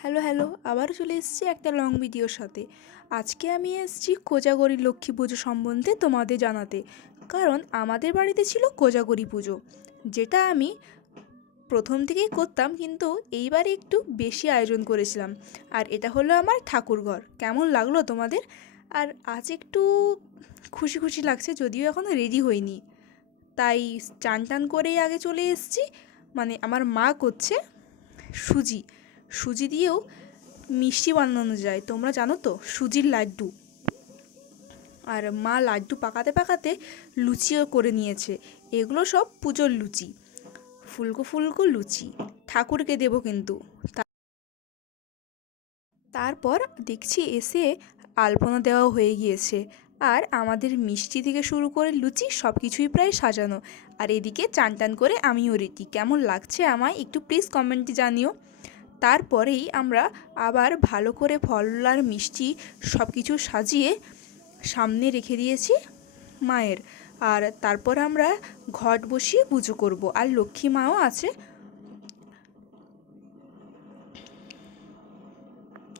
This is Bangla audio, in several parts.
হ্যালো হ্যালো, আবারও চলে এসেছি একটা লং ভিডিওর সাথে। আজকে আমি এসেছি কোজাগরী লক্ষ্মী পুজো সম্বন্ধে তোমাদের জানাতে। কারণ আমাদের বাড়িতে ছিল কোজাগরী পুজো, যেটা আমি প্রথম থেকেই করতাম, কিন্তু এইবারে একটু বেশি আয়োজন করেছিলাম। আর এটা হলো আমার ঠাকুরঘর। কেমন লাগলো তোমাদের? আর আজ একটু খুশি খুশি লাগছে, যদিও এখনও রেডি হইনি। তাই চান টান করেই আগে চলে এসেছি। মানে আমার মা করছে সুজি। সুজি দিয়েও মিষ্টি বানানো যায়, তোমরা জানো তো, সুজির লাড্ডু। আর মা লাড্ডু পাকাতে পাকাতে লুচিও করে নিয়েছে। এগুলো সব পুজোর লুচি, ফুলকো ফুলকো লুচি। ঠাকুরকে দেবো কিন্তু। তারপর দেখছি এসে আলপনা দেওয়া হয়ে গিয়েছে। আর আমাদের মিষ্টি থেকে শুরু করে লুচি সব কিছুই প্রায় সাজানো। আর এদিকে চান টান করে আমিও রেডি। কেমন লাগছে আমায় একটু প্লিজ কমেন্টে জানিও। তারপরেই আমরা আবার ভালো করে ফল আর মিষ্টি সব কিছু সাজিয়ে সামনে রেখে দিয়েছি মায়ের। আর তারপর আমরা ঘট বসিয়ে পুজো করব। আর লক্ষ্মী মাও আছে।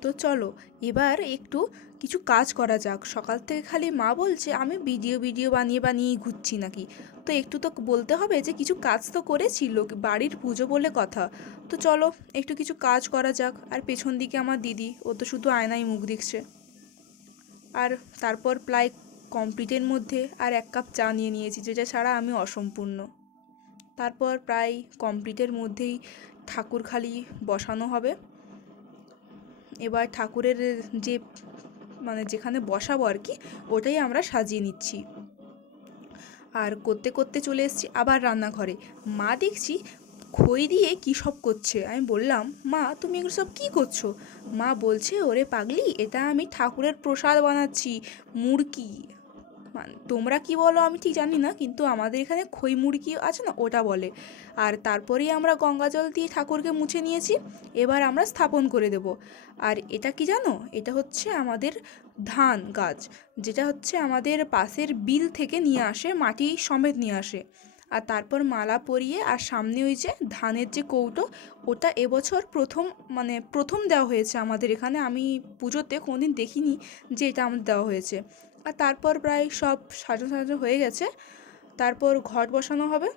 তো চলো এবার একটু কিছু কাজ করা যাক। সকাল থেকে খালি মা বলছে আমি ভিডিও ভিডিও বানিয়ে বানিয়েই ঘুরছি নাকি। তো একটু তো বলতে হবে যে কিছু কাজ তো করেছি, বাড়ির পুজো বলে কথা। তো চলো একটু কিছু কাজ করা যাক। আর পেছন দিকে আমার দিদি, ও তো শুধু আয়নায় মুখ দেখছে। আর তারপর প্রায় কমপ্লিটের মধ্যে আর এক কাপ চা নিয়ে নিয়েছি, যেটা ছাড়া আমি অসম্পূর্ণ। তারপর প্রায় কমপ্লিটের মধ্যেই ঠাকুর খালি বসানো হবে। এবার ঠাকুরের যে মানে যেখানে বসাবো আর কি, ওটাই আমরা সাজিয়ে নিচ্ছি। আর করতে করতে চলে এসেছি আবার রান্নাঘরে। মা দেখছি খই দিয়ে কী সব করছে। আমি বললাম, মা তুমি এগুলো সব কী করছো? মা বলছে, ওরে পাগলি, এটা আমি ঠাকুরের প্রসাদ বানাচ্ছি, মুড়কি। মানে তোমরা কি বলো আমি ঠিক জানি না, কিন্তু আমাদের এখানে খই মুড়কি আছে না, ওটা বলে। আর তারপরেই আমরা গঙ্গা জল দিয়ে ঠাকুরকে মুছে নিয়েছি। এবার আমরা স্থাপন করে দেব। আর এটা কি জানো, এটা হচ্ছে আমাদের ধান গাছ, যেটা হচ্ছে আমাদের পাশের বিল থেকে নিয়ে আসে, মাটি সমেত নিয়ে আসে। আর তারপর মালা পরিয়ে আর সামনে ওই যে ধানের যে কৌটো, ওটা এবছর প্রথম দেওয়া হয়েছে আমাদের এখানে। আমি পুজোতে কোনোদিন দেখিনি যে এটা আমাদের দেওয়া হয়েছে। আর তারপর প্রায় সব সাজানো হয়ে গেছে। তারপর ঘট বসানো হবে।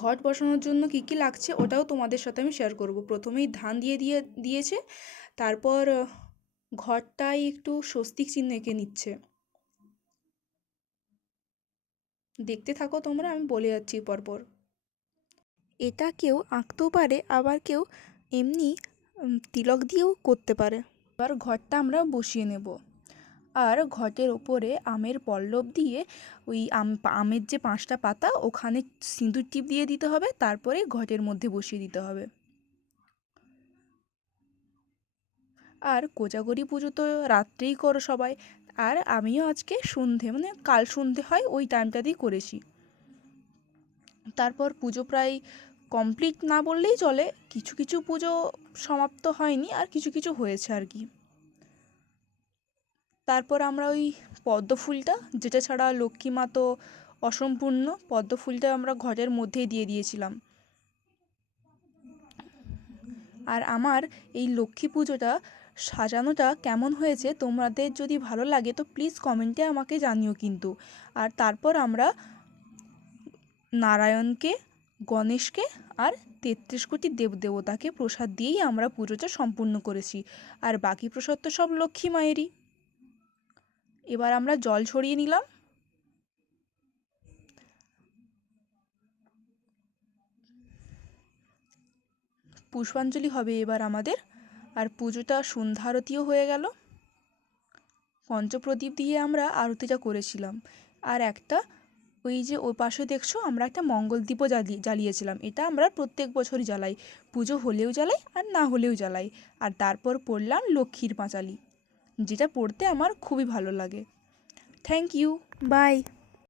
ঘট বসানোর জন্য কী কী লাগছে ওটাও তোমাদের সাথে আমি শেয়ার করব। প্রথমেই ধান দিয়েছে। তারপর ঘরটাই একটু স্বস্তিক চিহ্ন এঁকে নিচ্ছে। দেখতে থাকো তোমরা, আমি বলে যাচ্ছি পরপর। এটা কেউ আঁকতেও পারে, আবার কেউ এমনি তিলক দিয়েও করতে পারে। এবার ঘরটা আমরা বসিয়ে নেব। আর ঘটের ওপরে আমের পল্লব দিয়ে ওই আমের যে 5টা পাতা, ওখানে সিঁদুর টিপ দিয়ে দিতে হবে। তারপরে ঘটের মধ্যে বসিয়ে দিতে হবে। আর কোজাগরী পুজো তো রাত্রেই করো সবাই। আর আমিও আজকে সন্ধে, মানে কাল সন্ধে হয় ওই টাইমটাতেই করেছি। তারপর পুজো প্রায় কমপ্লিট না বললেই চলে। কিছু কিছু পুজো সমাপ্ত হয়নি, আর কিছু কিছু হয়েছে আর কি। তারপর আমরা ওই পদ্ম ফুলটা, যেটা ছাড়া লক্ষ্মী মা তো অসম্পূর্ণ, পদ্ম ফুলটা আমরা ঘরের মধ্যেই দিয়ে দিয়েছিলাম। আর আমার এই লক্ষ্মী পুজোটা সাজানোটা কেমন হয়েছে তোমাদের যদি ভালো লাগে তো প্লিজ কমেন্টে আমাকে জানিও কিন্তু। আর তারপর আমরা নারায়ণকে, গণেশকে আর 33 কোটি দেবদেবতাকে প্রসাদ দিয়েই আমরা পুজোটা সম্পূর্ণ করেছি। আর বাকি প্রসাদ তো সব লক্ষ্মী মায়েরই। এবার আমরা জল ছড়িয়ে নিলাম। পুষ্পাঞ্জলি হবে এবার আমাদের। আর পুজোটা সন্ধ্যা আরতিও হয়ে গেল। পঞ্চপ্রদীপ দিয়ে আমরা আরতিটা করেছিলাম। আর একটা ওই যে ওই পাশে দেখছো, আমরা একটা মঙ্গলদীপও জ্বালিয়েছিলাম। এটা আমরা প্রত্যেক বছরই জ্বালাই, পুজো হলেও জ্বালাই আর না হলেও জ্বালাই। আর তারপর পড়লাম লক্ষ্মীর পাঁচালী, যেটা পড়তে আমার খুবই ভালো লাগে। Thank you, by.